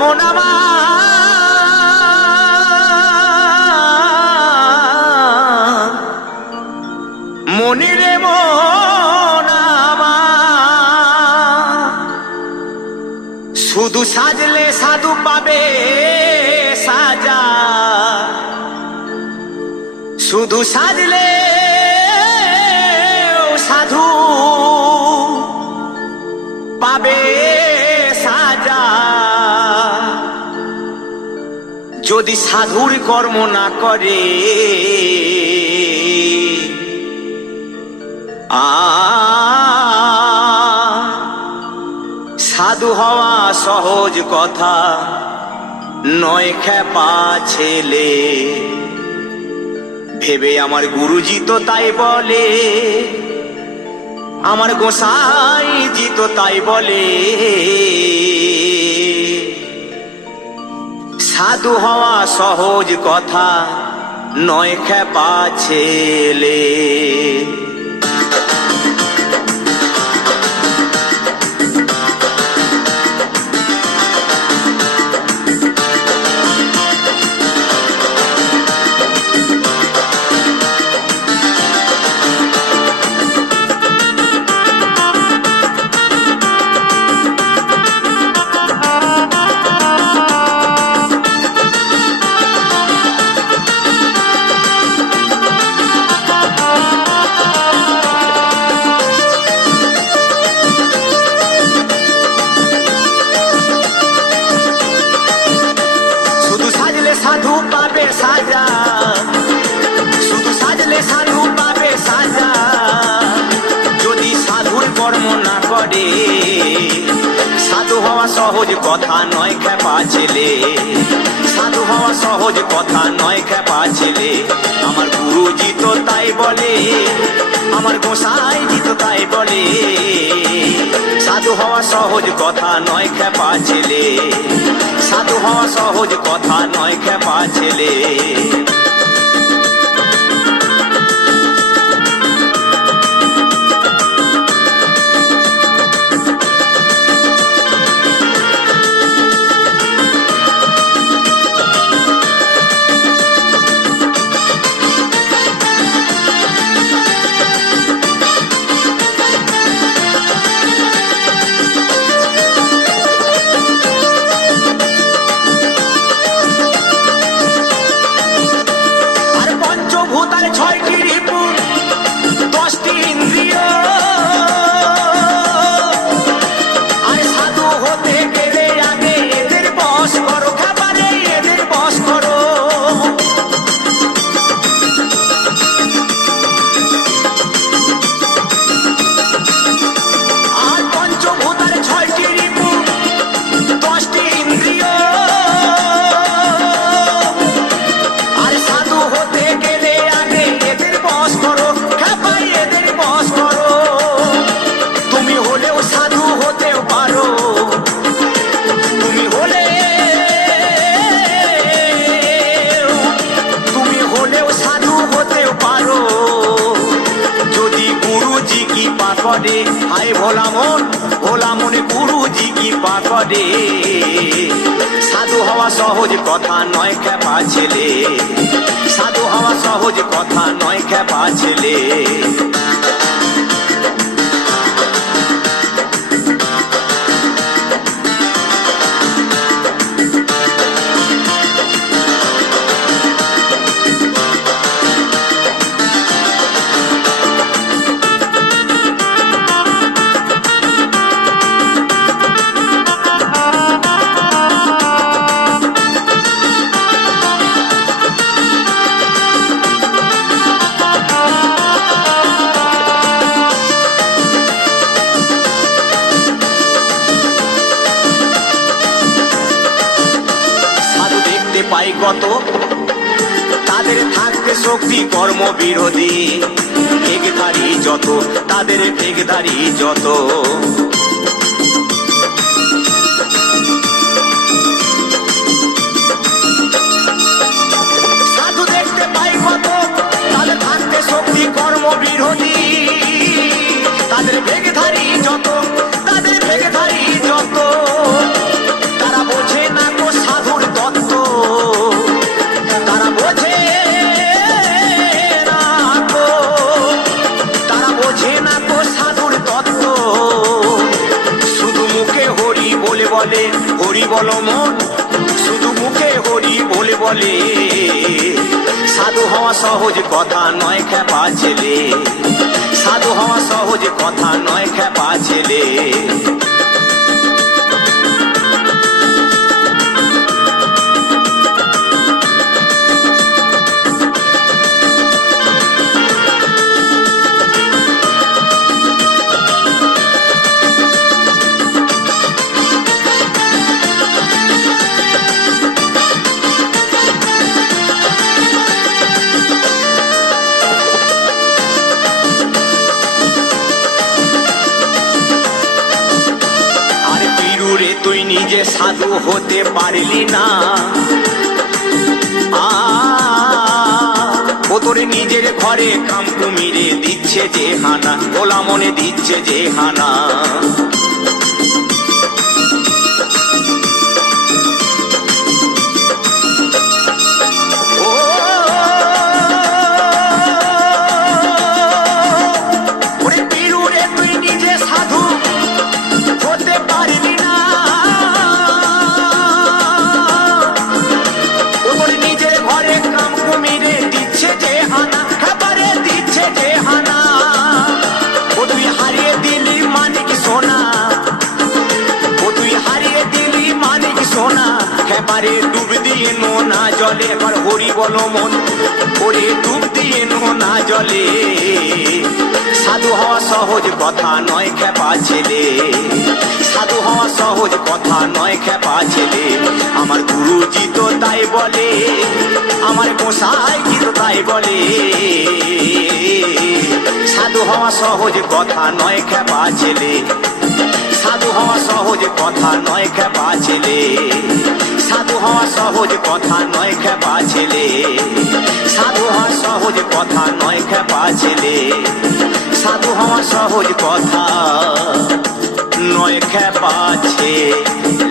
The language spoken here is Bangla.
মন আমার, মনিরে মন আমার, শুধু সাজলে সাধু পাবে সাজা, শুধু সাজলে সাধু পাবে সাজা। যদি সাধুর কর্ম না করে সাধু হওয়া সহজ কথা নয় খেপা ছেলে। ভেবে আমার গুরুজি তো তাই বলে, আমার গোসাই জি তো তাই বলে, সাধু হওয়া সহজ কথা নয় খেপা ছেলে। সাধু পাবে সাজা, শুধু সাজলে সাধু পাবে সাজা। যদি সাধুর কর্ম না করে সাধু হওয়া সহজ কথা নয় খেপা ছেলে, সাধু হওয়া সহজ কথা নয় খেপা ছেলে। আমার গুরুজি তো তাই বলে, আমার গোসাই জি তো তাই বলে, সাধু হওয়া সহজ কথা নয় খেপা ছেলে, সাধু হওয়া সহজ কথা নয় খেপা ছেলে। হাই ভোলা মন, ভোলা মনে গুরুজি কি পা করে। সাধু হওয়া সহজ কথা নয় খেপা ছেলে, সাধু হওয়া সহজ কথা নয় খেপা ছেলে। পাই কত তাদের থাকতে শক্তি কর্ম বিরোধী, ভেগধারী যত তাদের ভেগধারী যত। সাধু দেখতে পাই কত তাদের থাকতে শক্তি কর্ম বিরোধী, তাদের ভেগধারী যত তাদের ভেগধারী যত। তারা বোঝে না বলে হরি বল মন, শুধু মুখে হরি বলে বলে। সাধু হওয়া সহজ কথা নয় খেপা ছেলে, সাধু হওয়া সহজ কথা নয় খেপা ছেলে। তুই নিজে সাধু হতে পারলি না, ও তোর নিজের ঘরে কাম কুমিরে দিচ্ছে যে হানা, ওলা মনে দিচ্ছে যে হানা। এবারে ডুব দিয়ে নোনা জলে, এবার হরি বল মন, ওরে ডুব দিয়ে নোনা জলে। সাধু হওয়া সহজ কথা নয় খেপা ছেলে, সাধু হওয়া সহজ কথা নয় খেপা ছেলে। আমার গুরুজি তো তাই বলে, আমার গোসাইজি তো তাই বলে। সাধু হওয়া সহজ কথা নয় খেপা ছেলে, সাধু হওয়া সহজ কথা নয় খেপা ছেলে, সাধু হওয়া সহজ কথা নয় খেপা ছেলে, সাধু হওয়া সহজ কথা নয় খেপা ছেলে, সাধু হওয়া সহজ কথা নয় খেপা ছেলে।